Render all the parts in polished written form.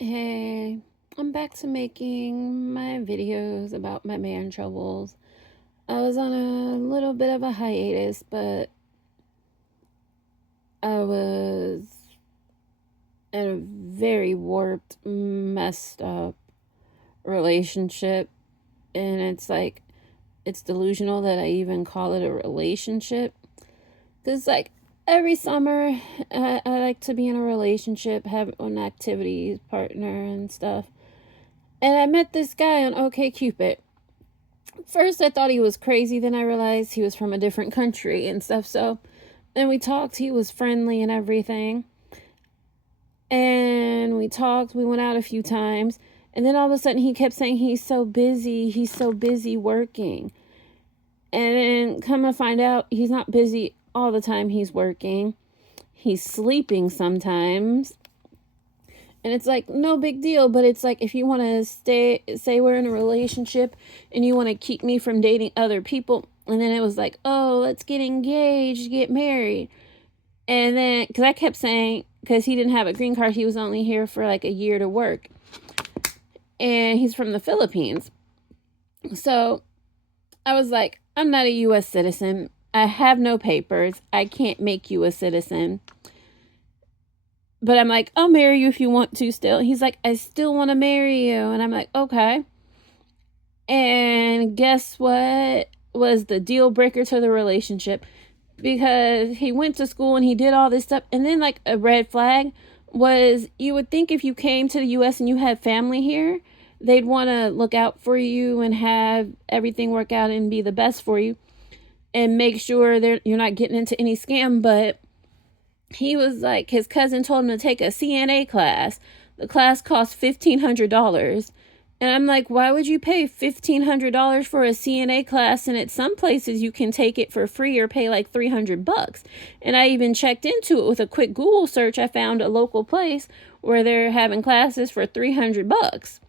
Hey, I'm back to making my videos about my man troubles. I was on a little bit of a hiatus, but I was in a very warped, messed up relationship. And it's delusional that I even call it a relationship. Because, every summer, I like to be in a relationship, have an activities partner and stuff. And I met this guy on OkCupid. First I thought he was crazy, then I realized he was from a different country and stuff. So then we talked, he was friendly and everything. And we went out a few times, and then all of a sudden he kept saying he's so busy working. And then come to find out he's not busy all the time he's working. He's sleeping sometimes. And it's like no big deal, but it's like if you want to say we're in a relationship and you want to keep me from dating other people, and then it was like, oh, let's get engaged, get married. And then because I kept saying, because he didn't have a green card, he was only here for like a year to work, and he's from the Philippines. So I was like, I'm not a US citizen, I have no papers, I can't make you a citizen. But I'm like, I'll marry you if you want to still. He's like, I still want to marry you. And I'm like, okay. And guess what was the deal breaker to the relationship? Because he went to school and he did all this stuff. And then, like, a red flag was, you would think if you came to the US and you had family here, they'd want to look out for you and have everything work out and be the best for you and make sure you're not getting into any scam. But he was like, his cousin told him to take a CNA class. The class cost $1,500. And I'm like, why would you pay $1,500 for a CNA class? And at some places you can take it for free or pay like $300. And I even checked into it with a quick Google search. I found a local place where they're having classes for $300.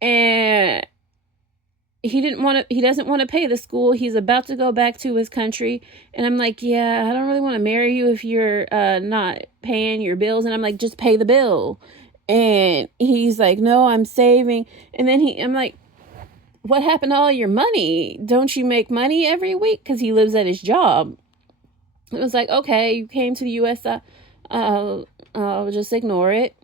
And he doesn't want to pay the school. He's about to go back to his country. And I'm like, yeah, I don't really want to marry you if you're not paying your bills. And I'm like, just pay the bill. And he's like, no, I'm saving. And then I'm like, what happened to all your money? Don't you make money every week? Because he lives at his job. It was like, okay, you came to the US, I'll just ignore it.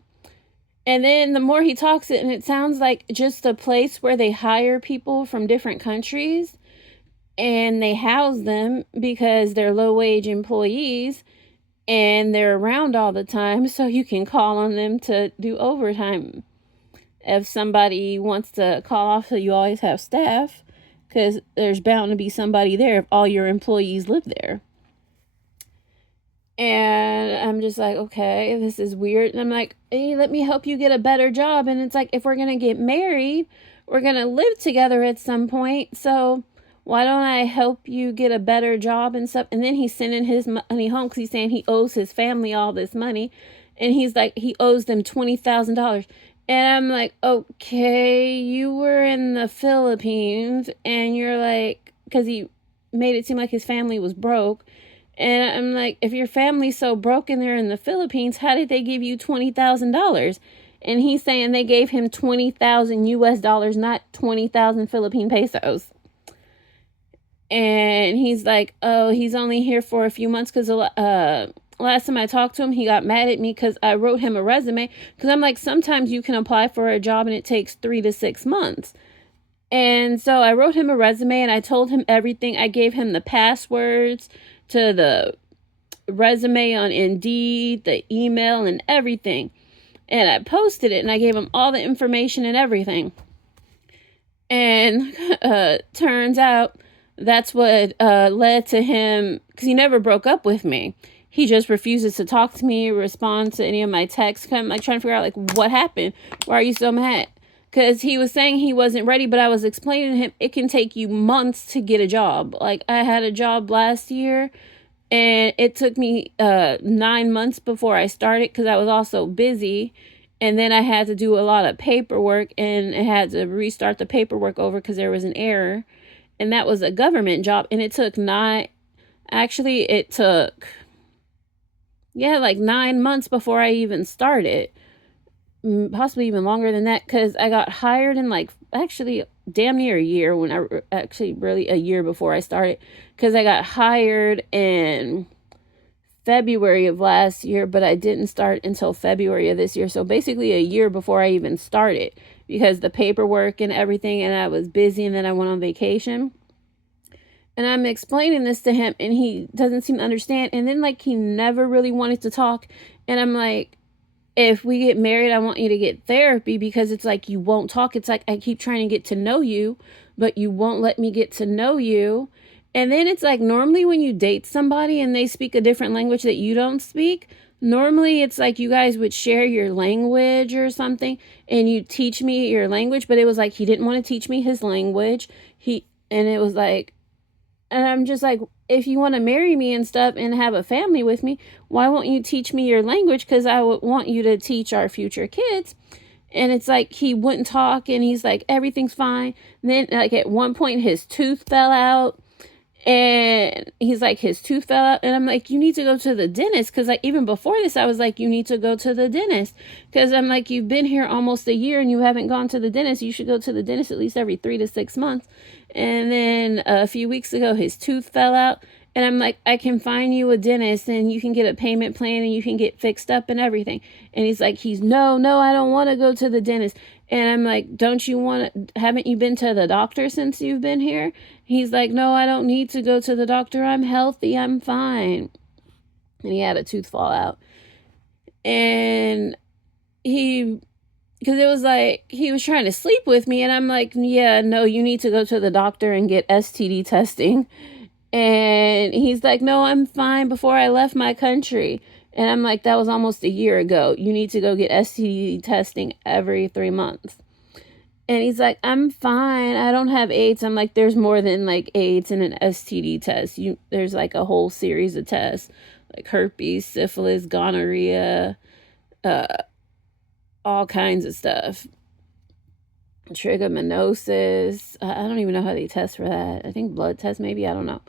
And then the more he talks it, and it sounds like just a place where they hire people from different countries and they house them because they're low wage employees and they're around all the time, so you can call on them to do overtime. If somebody wants to call off, so you always have staff, because there's bound to be somebody there if all your employees live there. And I'm just like, okay, this is weird. And I'm like, hey, let me help you get a better job. And it's like, if we're going to get married, we're going to live together at some point. So why don't I help you get a better job and stuff? And then he's sending his money home because he's saying he owes his family all this money. And he's like, he owes them $20,000. And I'm like, okay, you were in the Philippines and you're like, because he made it seem like his family was broke. And I'm like, if your family's so broken there in the Philippines, how did they give you $20,000? And he's saying they gave him 20,000 US dollars, not 20,000 Philippine pesos. And he's like, oh, he's only here for a few months because last time I talked to him, he got mad at me because I wrote him a resume. Because I'm like, sometimes you can apply for a job and it takes 3 to 6 months. And so I wrote him a resume and I told him everything. I gave him the passwords to the resume on Indeed, the email, and everything. And I posted it and I gave him all the information and everything. And turns out that's what led to him, because he never broke up with me. He just refuses to talk to me, respond to any of my texts. I'm like trying to figure out, like, what happened? Why are you so mad? Because he was saying he wasn't ready, but I was explaining to him it can take you months to get a job. Like, I had a job last year and it took me 9 months before I started because I was also busy. And then I had to do a lot of paperwork and I had to restart the paperwork over because there was an error. And that was a government job. And it took like 9 months before I even started. possibly even longer than that, because I got hired in like actually damn near a year when actually really a year before I started, because I got hired in February of last year, but I didn't start until February of this year. So basically a year before I even started, because the paperwork and everything, and I was busy, and then I went on vacation. And I'm explaining this to him, and he doesn't seem to understand. And then, like, he never really wanted to talk. And I'm like, if we get married, I want you to get therapy, because it's like you won't talk. It's like I keep trying to get to know you, but you won't let me get to know you. And then it's like normally when you date somebody and they speak a different language that you don't speak, normally it's like you guys would share your language or something, and you teach me your language. But it was like he didn't want to teach me his language. And it was like, and I'm just like, if you want to marry me and stuff and have a family with me, why won't you teach me your language? Because I would want you to teach our future kids. And it's like he wouldn't talk, and he's like, everything's fine. And then, like, at one point, his tooth fell out. And he's like, his tooth fell out. And I'm like, you need to go to the dentist. Because, like, even before this, I was like, you need to go to the dentist. Because I'm like, you've been here almost a year and you haven't gone to the dentist. You should go to the dentist at least every 3 to 6 months. And then a few weeks ago, his tooth fell out. And I'm like, I can find you a dentist, and you can get a payment plan, and you can get fixed up and everything. And he's like, no, I don't want to go to the dentist. And I'm like, haven't you been to the doctor since you've been here? He's like, no, I don't need to go to the doctor. I'm healthy. I'm fine. And he had a tooth fall out. And because it was like he was trying to sleep with me, and I'm like, yeah, no, you need to go to the doctor and get STD testing. And he's like, no, I'm fine, before I left my country. And I'm like, that was almost a year ago. You need to go get STD testing every 3 months. And he's like, I'm fine. I don't have AIDS. I'm like, there's more than like AIDS and an STD test. There's like a whole series of tests, like herpes, syphilis, gonorrhea, all kinds of stuff. Trichomoniasis. I don't even know how they test for that. I think blood test, maybe. I don't know.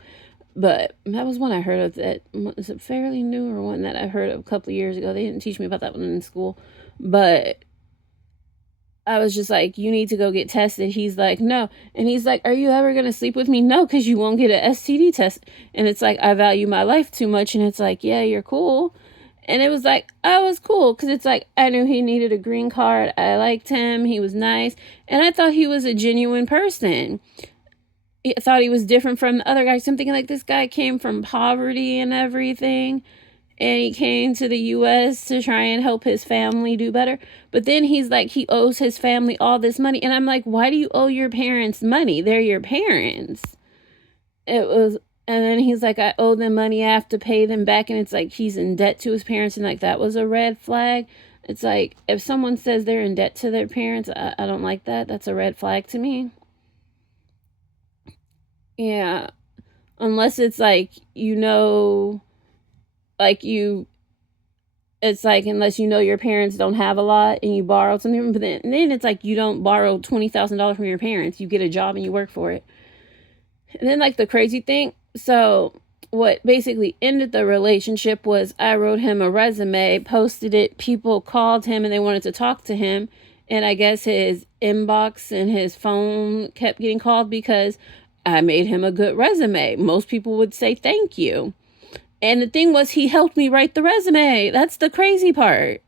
But that was one I heard of that was a fairly newer one that I heard of a couple of years ago. They didn't teach me about that one in school. But I was just like, you need to go get tested. He's like, no. And he's like, are you ever going to sleep with me? No, because you won't get an STD test. And it's like, I value my life too much. And it's like, yeah, you're cool. And it was like, I was cool, because it's like, I knew he needed a green card. I liked him. He was nice. And I thought he was a genuine person. I thought he was different from the other guys. So I'm thinking, like, this guy came from poverty and everything, and he came to the U.S. to try and help his family do better. But then he's like, he owes his family all this money. And I'm like, why do you owe your parents money? They're your parents. And then he's like, I owe them money. I have to pay them back. And it's like, he's in debt to his parents. And like, that was a red flag. It's like, if someone says they're in debt to their parents, I don't like that. That's a red flag to me. Yeah. Unless it's like, like it's like, unless your parents don't have a lot and you borrowed something, but then it's like, you don't borrow $20,000 from your parents. You get a job and you work for it. And then, like, the crazy thing, so what basically ended the relationship was I wrote him a resume, posted it, people called him and they wanted to talk to him. And I guess his inbox and his phone kept getting called because I made him a good resume. Most people would say thank you. And the thing was, he helped me write the resume. That's the crazy part.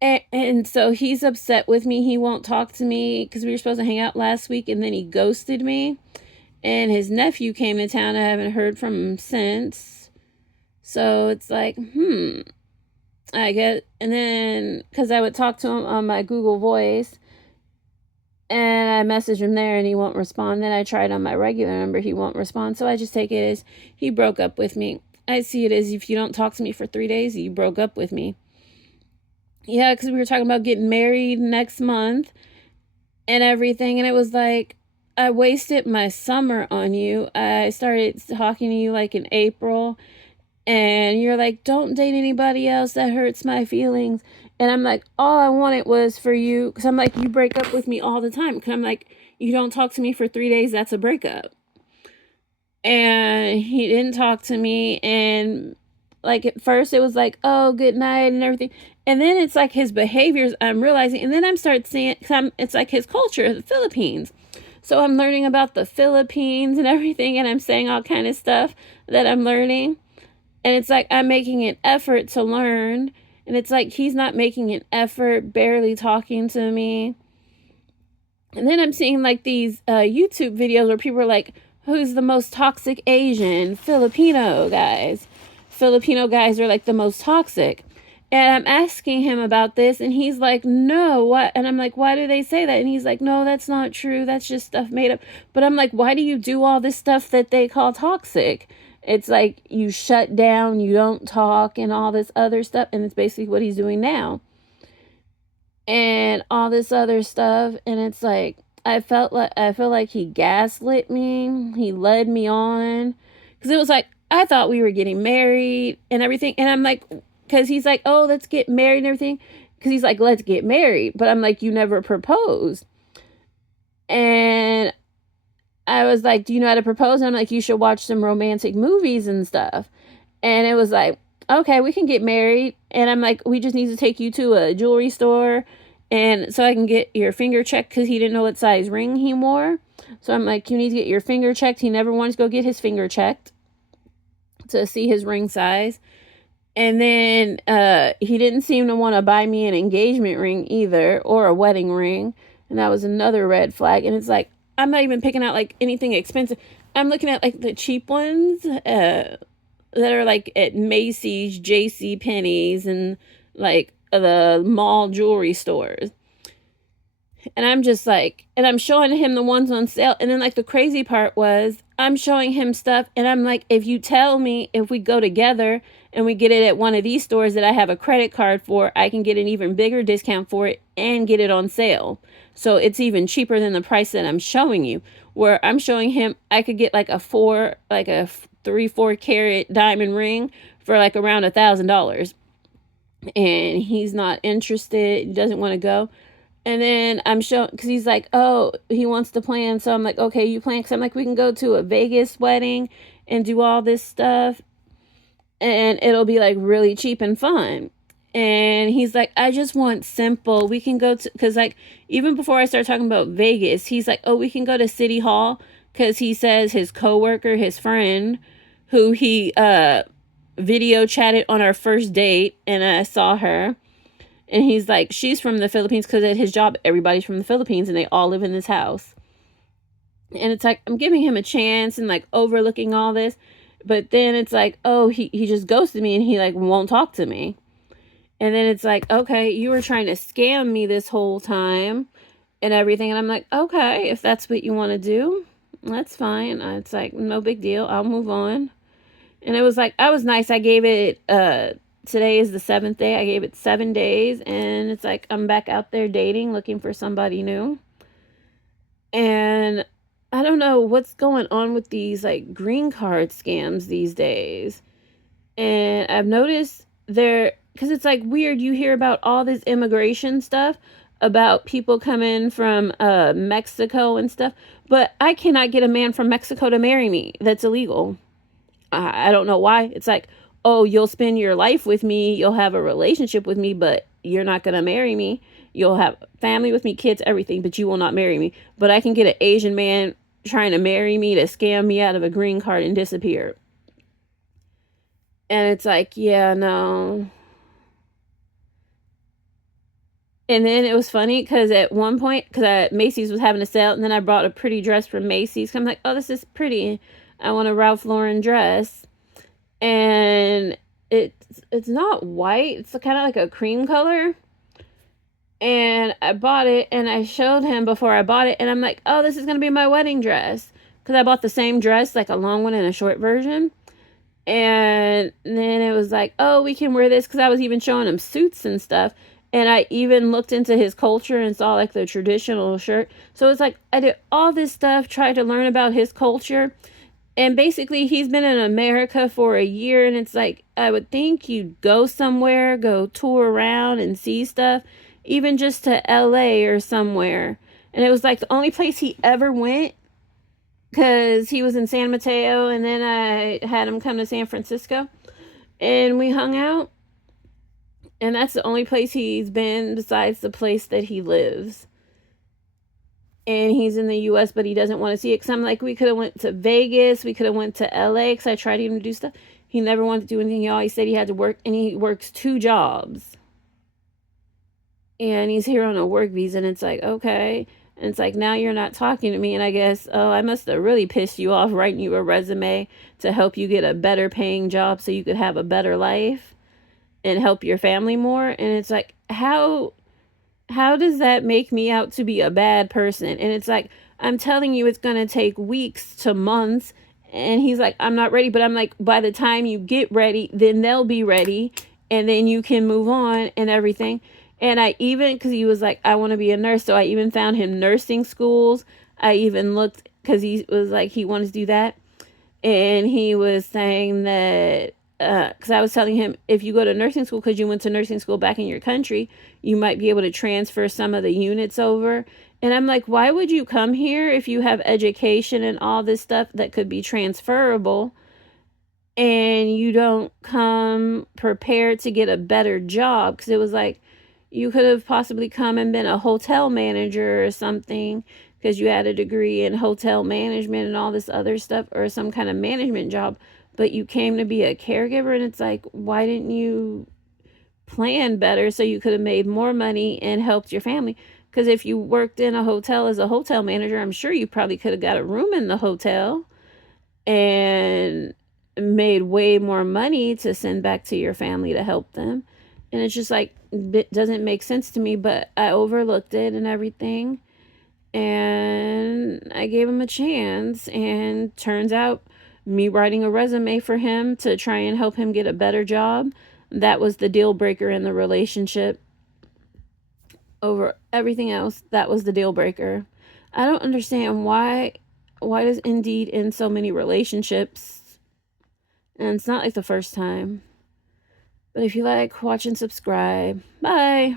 And so he's upset with me. He won't talk to me because we were supposed to hang out last week, and then he ghosted me. And his nephew came to town. I haven't heard from him since. So it's like, I get, and then, because I would talk to him on my Google Voice, and I messaged him there, and he won't respond. Then I tried on my regular number, he won't respond. So I just take it as he broke up with me. I see it as, if you don't talk to me for 3 days, you broke up with me. Yeah, because we were talking about getting married next month and everything, and it was like, I wasted my summer on you. I started talking to you like in April, and you're like, don't date anybody else, that hurts my feelings. And I'm like, all I wanted was for you, because I'm like, you break up with me all the time, because I'm like, you don't talk to me for 3 days, that's a breakup. And he didn't talk to me, and like at first it was like, oh, good night and everything. And then it's like his behaviors I'm realizing. And then I'm start seeing, it's like his culture, the Philippines. So I'm learning about the Philippines and everything. And I'm saying all kind of stuff that I'm learning. And it's like I'm making an effort to learn. And it's like he's not making an effort, barely talking to me. And then I'm seeing like these YouTube videos where people are like, who's the most toxic Asian? Filipino guys. Filipino guys are like the most toxic. And I'm asking him about this, and he's like, no, what? And I'm like, why do they say that? And he's like, no, that's not true. That's just stuff made up. But I'm like, why do you do all this stuff that they call toxic? It's like you shut down, you don't talk, and all this other stuff. And it's basically what he's doing now. And all this other stuff. And it's like, I feel like he gaslit me. He led me on. Because it was like, I thought we were getting married and everything. And I'm like, because he's like, oh, let's get married and everything. Because he's like, let's get married. But I'm like, you never proposed. And I was like, do you know how to propose? And I'm like, you should watch some romantic movies and stuff. And it was like, okay, we can get married. And I'm like, we just need to take you to a jewelry store. And so I can get your finger checked, because he didn't know what size ring he wore. So I'm like, you need to get your finger checked. He never wanted to go get his finger checked to see his ring size. And then he didn't seem to want to buy me an engagement ring either, or a wedding ring. And that was another red flag. And it's like, I'm not even picking out like anything expensive. I'm looking at like the cheap ones that are like at Macy's, J.C. Penney's, and like the mall jewelry stores. And I'm just like, and I'm showing him the ones on sale. And then like the crazy part was, I'm showing him stuff, and I'm like, if you tell me, if we go together and we get it at one of these stores that I have a credit card for, I can get an even bigger discount for it and get it on sale. So it's even cheaper than the price that I'm showing you. Where I'm showing him, I could get like a 3-4 carat diamond ring for like around $1,000. And he's not interested, he doesn't want to go. And then I'm showing, because he's like, oh, he wants to plan. So I'm like, okay, you plan? Because I'm like, we can go to a Vegas wedding and do all this stuff. And it'll be like really cheap and fun. And he's like, I just want simple. We can go to, because like, even before I start talking about Vegas, he's like, oh, we can go to City Hall. Because he says his coworker, his friend, who he video chatted on our first date, and I saw her. And he's like, she's from the Philippines, because at his job, everybody's from the Philippines, and they all live in this house. And it's like, I'm giving him a chance and like overlooking all this. But then it's like, oh, he just ghosted me, and he like won't talk to me. And then it's like, okay, you were trying to scam me this whole time and everything. And I'm like, okay, if that's what you want to do, that's fine. It's like, no big deal. I'll move on. And it was like, I was nice. I gave it, today is the 7th day. I gave it 7 days. And it's like, I'm back out there dating, looking for somebody new. And I don't know what's going on with these like green card scams these days. And I've noticed because it's like weird. You hear about all this immigration stuff about people coming from Mexico and stuff. But I cannot get a man from Mexico to marry me. That's illegal. I don't know why. It's like, oh, you'll spend your life with me. You'll have a relationship with me, but you're not going to marry me. You'll have family with me, kids, everything, but you will not marry me. But I can get an Asian man trying to marry me to scam me out of a green card and disappear. And it's like, yeah, no. And then it was funny because at one point, because Macy's was having a sale, and then I bought a pretty dress from Macy's. I'm like, oh, this is pretty. I want a Ralph Lauren dress. And it's not white. It's kind of like a cream color. And I bought it, and I showed him before I bought it. And I'm like, oh, this is going to be my wedding dress. Because I bought the same dress, like a long one and a short version. And then it was like, oh, we can wear this. Because I was even showing him suits and stuff. And I even looked into his culture and saw like the traditional shirt. So it's like I did all this stuff, tried to learn about his culture. And basically he's been in America for a year. And it's like, I would think you'd go somewhere, go tour around and see stuff. Even just to LA or somewhere. And it was like the only place he ever went. Because he was in San Mateo. And then I had him come to San Francisco. And we hung out. And that's the only place he's been besides the place that he lives. And he's in the US, but he doesn't want to see it. Because I'm like, we could have went to Vegas. We could have went to LA, because I tried to even do stuff. He never wanted to do anything. He always said he had to work. And he works 2 jobs. And he's here on a work visa. And it's like, okay. And it's like, now you're not talking to me. And I guess, oh, I must have really pissed you off writing you a resume to help you get a better paying job so you could have a better life and help your family more. And it's like, how does that make me out to be a bad person? And it's like, I'm telling you, it's going to take weeks to months. And he's like, I'm not ready. But I'm like, by the time you get ready, then they'll be ready. And then you can move on and everything. And I even, because he was like, I want to be a nurse. So I even found him nursing schools. I even looked, because he was like, he wanted to do that. And he was saying that, because I was telling him, if you go to nursing school, because you went to nursing school back in your country, you might be able to transfer some of the units over. And I'm like, why would you come here if you have education and all this stuff that could be transferable, and you don't come prepared to get a better job? Because it was like, you could have possibly come and been a hotel manager or something, because you had a degree in hotel management and all this other stuff, or some kind of management job, but you came to be a caregiver. And it's like, why didn't you plan better so you could have made more money and helped your family? Because if you worked in a hotel as a hotel manager, I'm sure you probably could have got a room in the hotel and made way more money to send back to your family to help them. And it's just like, it doesn't make sense to me, but I overlooked it and everything. And I gave him a chance, and turns out me writing a resume for him to try and help him get a better job, that was the deal breaker in the relationship. Over everything else, that was the deal breaker. I don't understand why does Indeed end so many relationships? And it's not like the first time. But if you like, watch and subscribe. Bye.